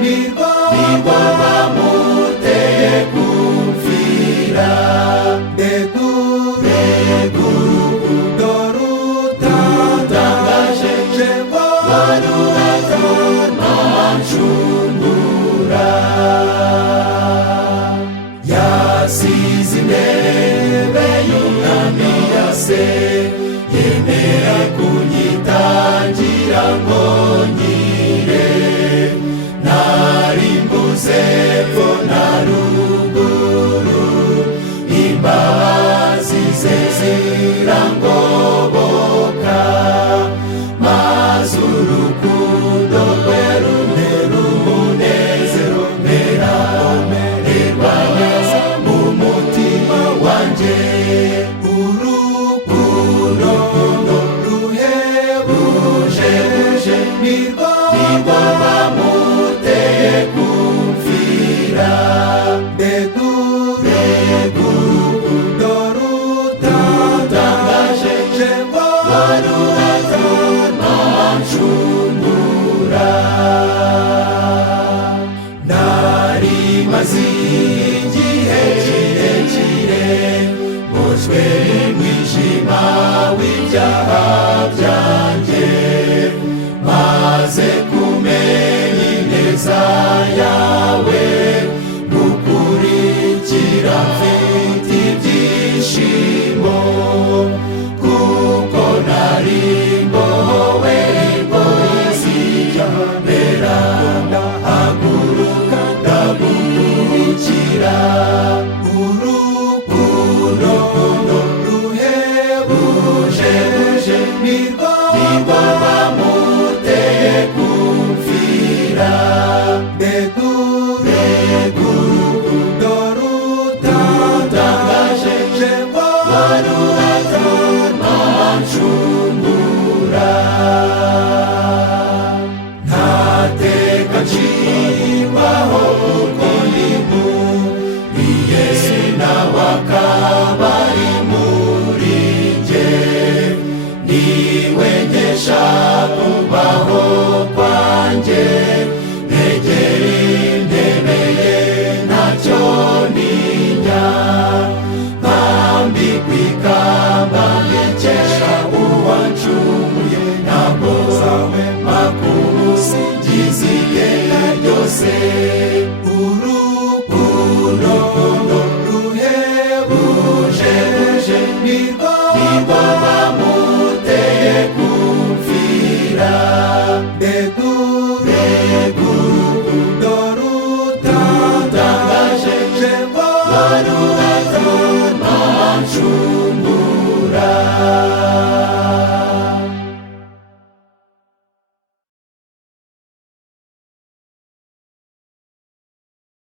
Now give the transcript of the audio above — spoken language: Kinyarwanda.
nirwo rwamuteye kumvira. Mbega urukundo rutangaje rwo ruratuma ncungura. Yasize intebe y'umwami yase, yemera kunyitangira ngo nkire. Nari mbuze epfo na ruguru, imbabazi ze zirangoboka. Maze urukundo rwe runtera umunezero, mererwa neza mu mutima wanjye. Urukundo ruhebuje nirwo rwamuteye kumvira. Mbega urukundo rutangaje rwo ruratuma ncungura. Nari maze igihe kirekire mboshywe n'umwijima w'ibyaha byanjye, maze kumenya ineza yawe, gukurikira mfite ibyishimo. Kuko nari mbohowe imbohe z'ibyaha, mbera ndahaguruka ndagukurikira. Urukundo ruhebuje nirwo rwamuteye kumvira. Mbega urukundo rutangaje rwo ruratuma ncungura. Nta teka ncirwaho